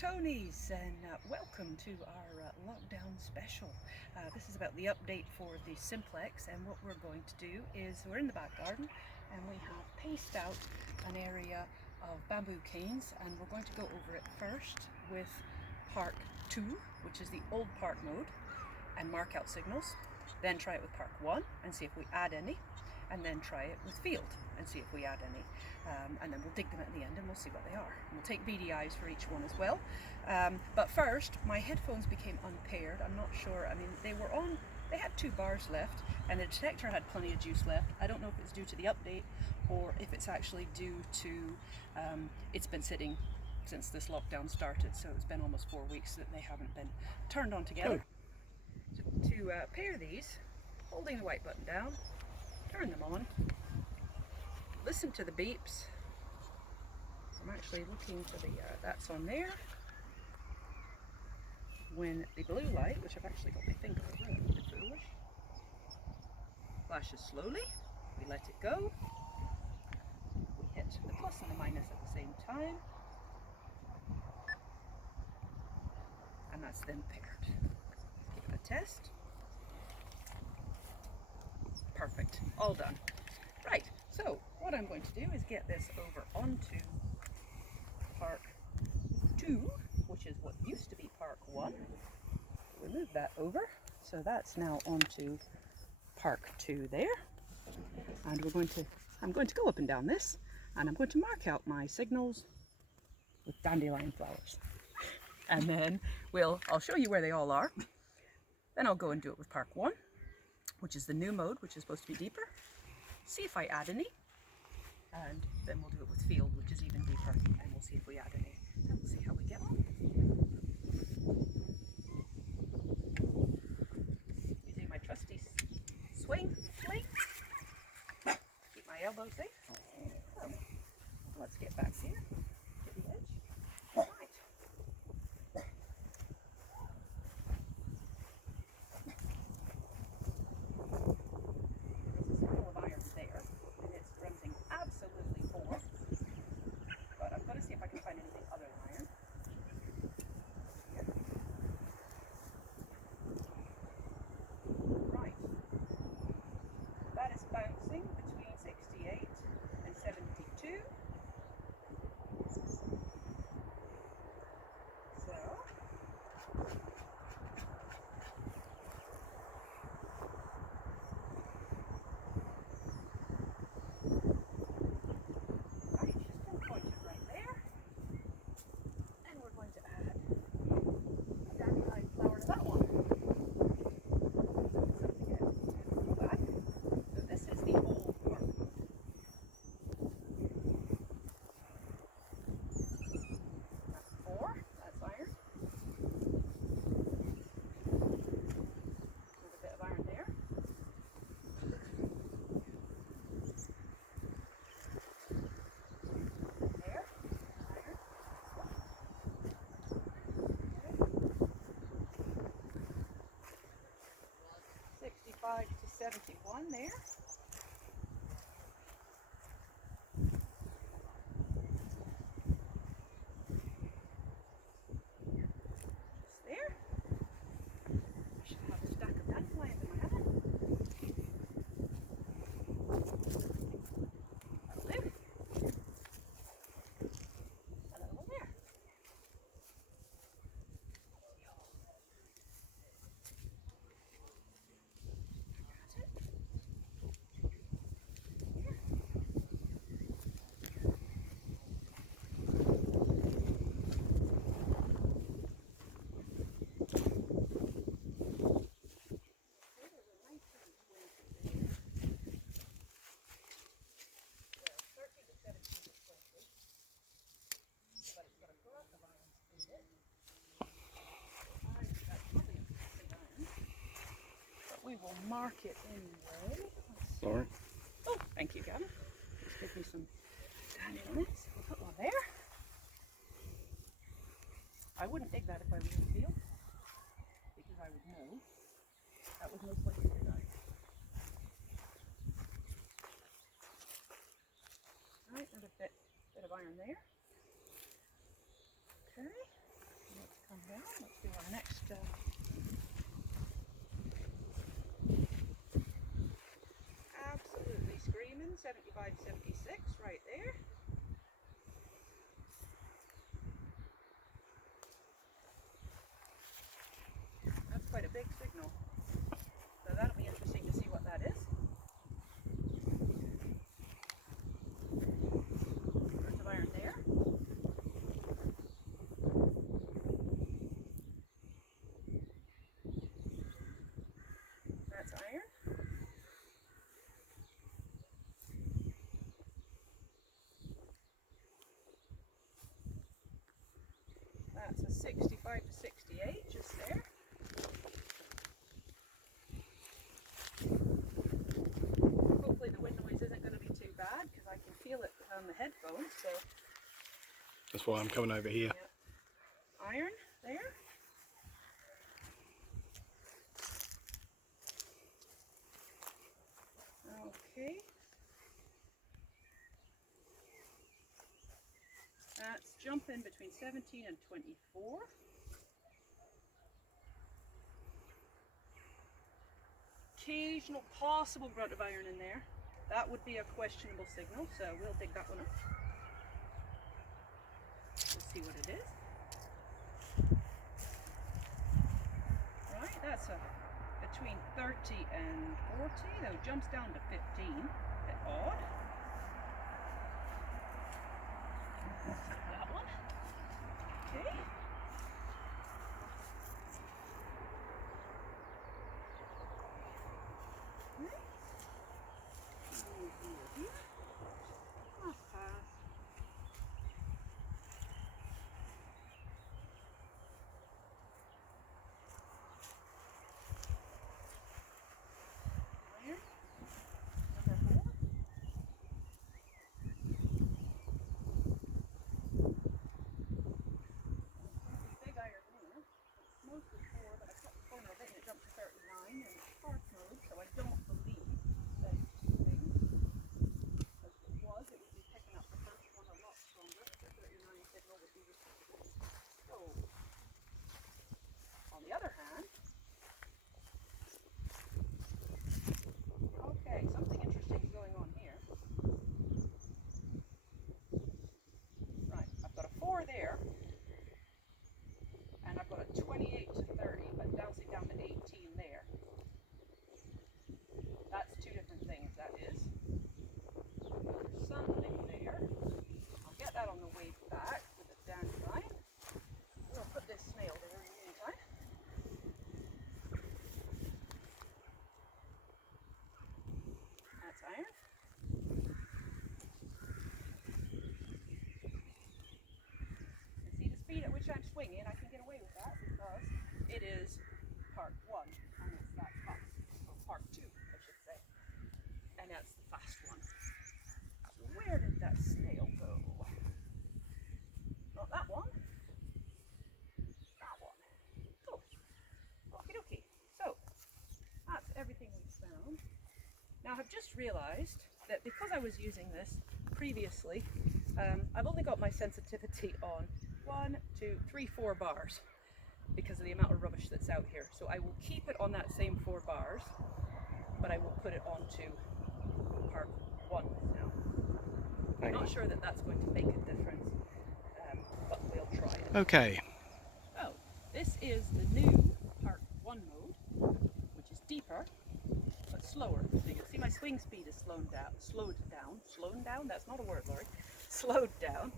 Tony's, and welcome to our lockdown special. This is about the update for the Simplex, and what we're going to do is we're in the back garden and we have paced out an area of bamboo canes, and we're going to go over it first with Park 2, which is the old park mode, and mark out signals, then try it with Park 1 and see if we add any, and then try it with Field and see if we add any, and then we'll dig them at the end and we'll see what they are. And we'll take BDIs for each one as well. But first, my headphones became unpaired. I'm not sure, I mean, they had 2 bars left and the detector had plenty of juice left. I don't know if it's due to the update or if it's actually due to, it's been sitting since this lockdown started, so it's been almost 4 weeks that they haven't been turned on together. So to pair these, holding the white button down, turn them on, listen to the beeps. I'm actually looking for the, that's on there. When the blue light, which I've actually got my finger over, I'm a bit foolish, flashes slowly, we let it go, we hit the plus and the minus at the same time, and that's then paired. Give it a test. Perfect, all done. Right, so what I'm going to do is get this over onto Park 2, which is what used to be Park 1. We'll move that over, so that's now onto Park 2 there. And I'm going to go up and down this, and I'm going to mark out my signals with dandelion flowers. And then I'll show you where they all are. Then I'll go and do it with Park 1, which is the new mode, which is supposed to be deeper. See if I add any, and then we'll do it with Field, which is even deeper, and we'll see if we add any, and we'll see how we get on. Using my trusty swing fling, keep my elbows safe. So, let's get back here to the edge. Right. Absolutely 4, but I'm going to see if I can find anything other than iron. Right, that is bouncing between 68 and 72. So, to 71 there. Just there. I should have a stack of dandelions in my oven. That'll do. Another one there. We will mark it anyway. Sorry. Oh, thank you, Gavin. Just give me some dandelions. We'll put one there. I wouldn't dig that if I was in the field, because I would know that was most likely to die. Right, another bit of iron there. Okay. 75, 76 right there. That's quite a big signal. So that'll be interesting to see what that is. Burns of iron there. That's iron. That's a 65 to 68 just there. Hopefully the wind noise isn't going to be too bad because I can feel it on the headphones. So that's why I'm coming over here. yeah. Iron there. Okay. That's jumping between 17 and 24. Occasional possible grunt of iron in there. That would be a questionable signal, so we'll dig that one up. We'll see what it is. Right, that's a between 30 and 40, though jumps down to 15. A bit odd. That one. Okay. There, and I've got a 28 to 30, but bouncing down to 18 there. That's two different things, that is. There's something there. I'll get that on the way back with a dandelion. We'll put this snail there in the meantime. That's iron. At which I'm swinging, I can get away with that because it is part 1 and it's that fast, or part 2 I should say, and that's the fast one. So where did that snail go? Not that one, that one. Oh, okie dokie. So that's everything we've found. Now I've just realised that because I was using this previously, I've only got my sensitivity on 1, 2, 3, 4 bars because of the amount of rubbish that's out here. So I will keep it on that same 4 bars, but I will put it onto part 1 now. I'm not sure that that's going to make a difference, but we'll try it. Okay. So this is the new part 1 mode, which is deeper but slower. So you can see my swing speed is slowed down. That's not a word, Laurie. Slowed down.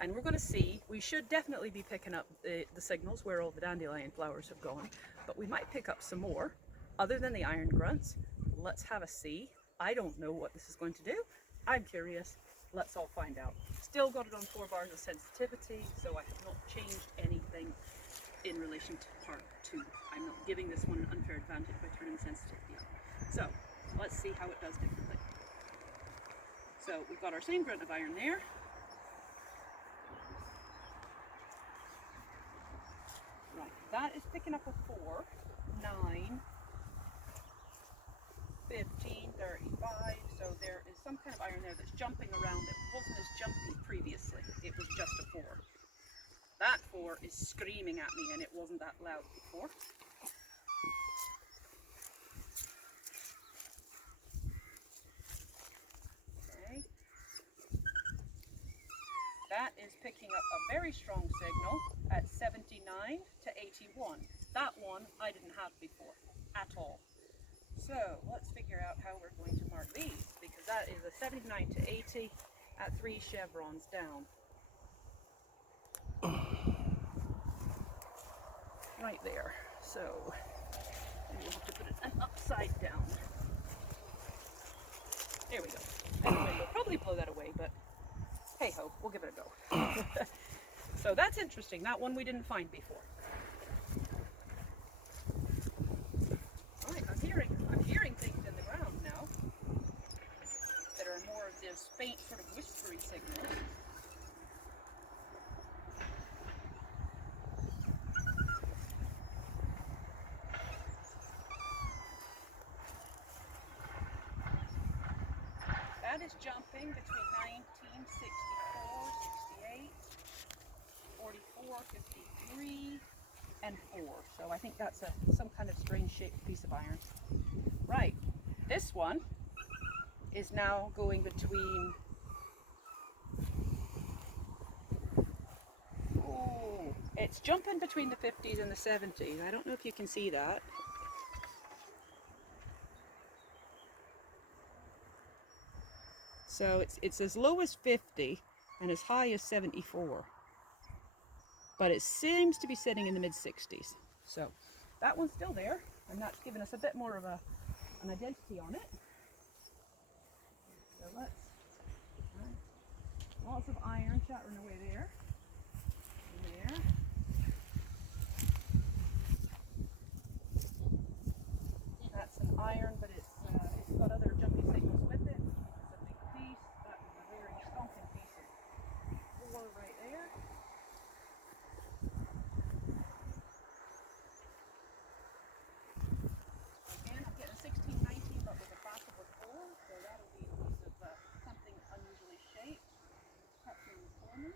And we're going to see, we should definitely be picking up the signals where all the dandelion flowers have gone, but we might pick up some more other than the iron grunts. Let's have a see. I don't know what this is going to do. I'm curious. Let's all find out. Still got it on 4 bars of sensitivity, so I have not changed anything in relation to part 2. I'm not giving this one an unfair advantage by turning the sensitivity up. So let's see how it does differently. So we've got our same grunt of iron there. Right, that is picking up a 4, 9, 15, 35, so there is some kind of iron there that's jumping around. It wasn't as jumpy previously, it was just a 4. That 4 is screaming at me and it wasn't that loud before. picking up a very strong signal at 79 to 81. That one I didn't have before at all. So let's figure out how we're going to mark these, because that is a 79 to 80 at 3 chevrons down. Right there. So we'll have to put it upside down. There we go. Anyway, we'll probably blow that away, but hey ho, we'll give it a go. So that's interesting. That one we didn't find before. All right, I'm hearing things in the ground now that are more of this faint sort of whispery signals. That is jumping between 1964, 68, 44, 53, and 4. So I think that's some kind of strange shaped piece of iron. Right, this one is now going between, oh, it's jumping between the 50s and the 70s. I don't know if you can see that. So it's as low as 50 and as high as 74. But it seems to be sitting in the mid-60s. So that one's still there, and that's given us a bit more of an identity on it. So lots of iron chattering away there. And there. That's an iron, but it's got other jumpy signals with it. It's a big piece. That is a very stonking piece of ore right there. Again, I'm getting a 1619, but with a possible 4, so that'll be a piece of something unusually shaped. Cut through the corner.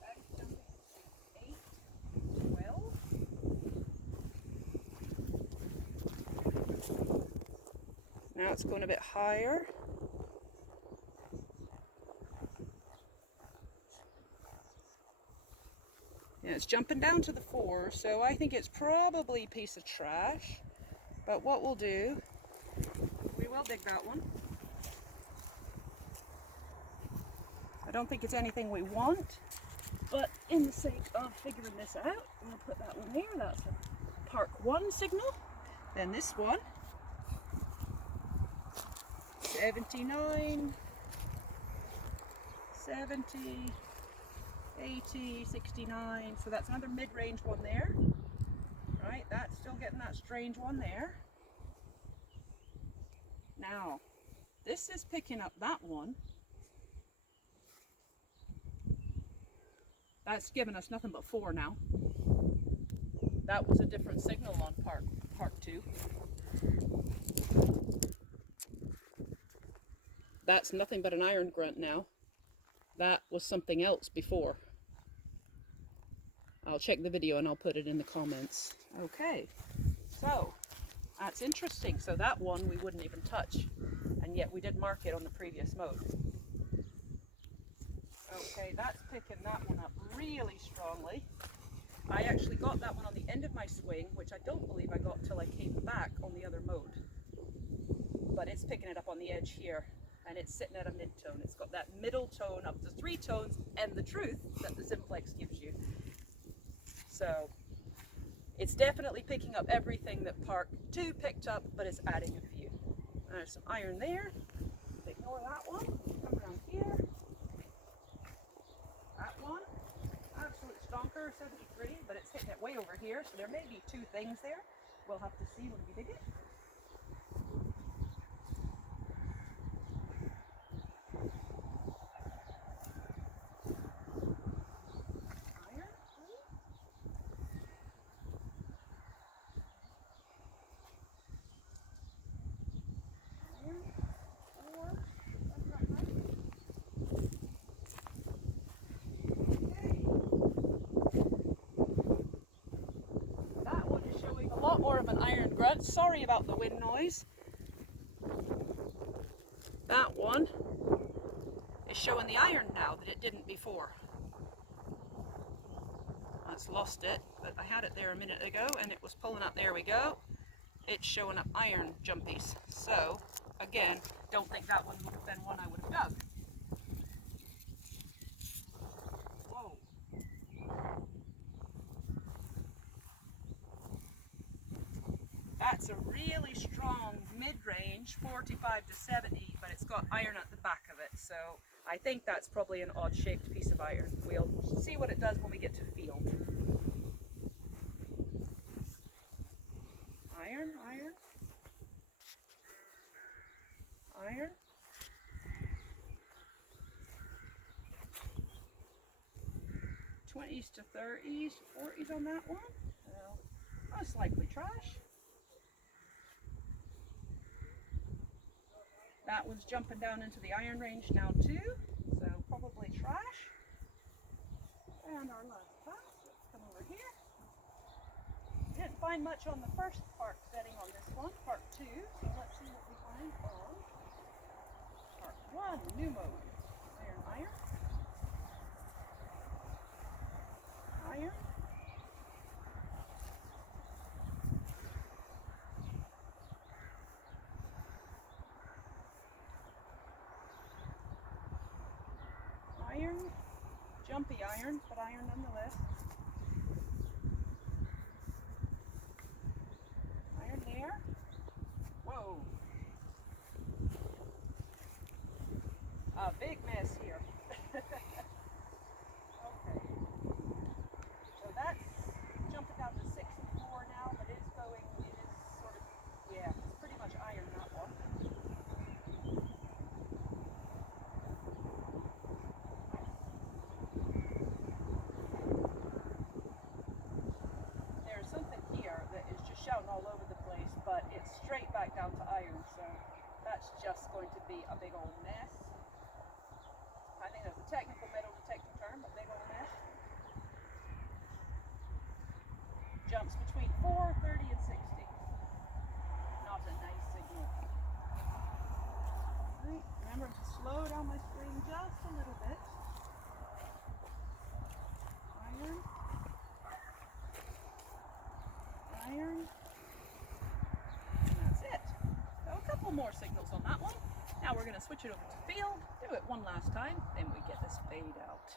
That is jumping between 8 and 12. Now it's going a bit higher. Yeah, it's jumping down to the 4, so I think it's probably a piece of trash. But what we'll do, we will dig that one. I don't think it's anything we want, but in the sake of figuring this out, we'll put that one there. That's a Park 1 signal. Then this one, 79, 70, 80, 69, so that's another mid-range one there. Right, that's still getting that strange one there. Now, this is picking up that one. That's giving us nothing but 4 now. That was a different signal on Park 2. That's nothing but an iron grunt now. That was something else before. I'll check the video and I'll put it in the comments. Okay, so that's interesting. So that one we wouldn't even touch, and yet we did mark it on the previous mode. Okay, that's picking that one up really strongly. I actually got that one on the end of my swing, which I don't believe I got till I came back on the other mode. But it's picking it up on the edge here, and it's sitting at a mid-tone. It's got that middle tone up to 3 tones and the truth that the Simplex gives you. So it's definitely picking up everything that Park 2 picked up, but it's adding a few. There's some iron there. Ignore that one. Come around here. That one, absolute stonker, 73, but it's hitting it way over here, so there may be 2 things there. We'll have to see when we dig it. More of an iron grunts. Sorry about the wind noise. That one is showing the iron now that it didn't before. It's lost it, but I had it there a minute ago and it was pulling up. There we go. It's showing up iron jumpies. So again, don't think that one would have been one I would have dug. Whoa. That's a really strong mid-range, 45 to 70, but it's got iron at the back of it. So I think that's probably an odd-shaped piece of iron. We'll see what it does when we get to field. Iron, iron, iron. $20s to $30s, $40s on that one. Well, most likely trash. That one's jumping down into the iron range now too, so probably trash. And our last pass, let's come over here. Didn't find much on the first part setting on this one, part 2, so let's see what we find on part 1, new mode. Iron, iron. Iron. Iron, jumpy iron, but iron nonetheless. Iron there. Whoa. A big mess here. Okay. So that's jumping down to 6 and 4 now, but it is sort of, yeah, it's pretty much iron, that one. There's something here that is just shouting all over the place, but it's straight back down to iron, so that's just going to be a big old mess. I think that's a technical metal detector term, but big old mess. Jumps between 4, 30, and 60. Not a nice signal. Right, remember to slow down my screen just a little bit. Iron. Iron. And that's it. So a couple more signals on that one. Now we're going to switch it over to field, do it one last time, then we get this fade out.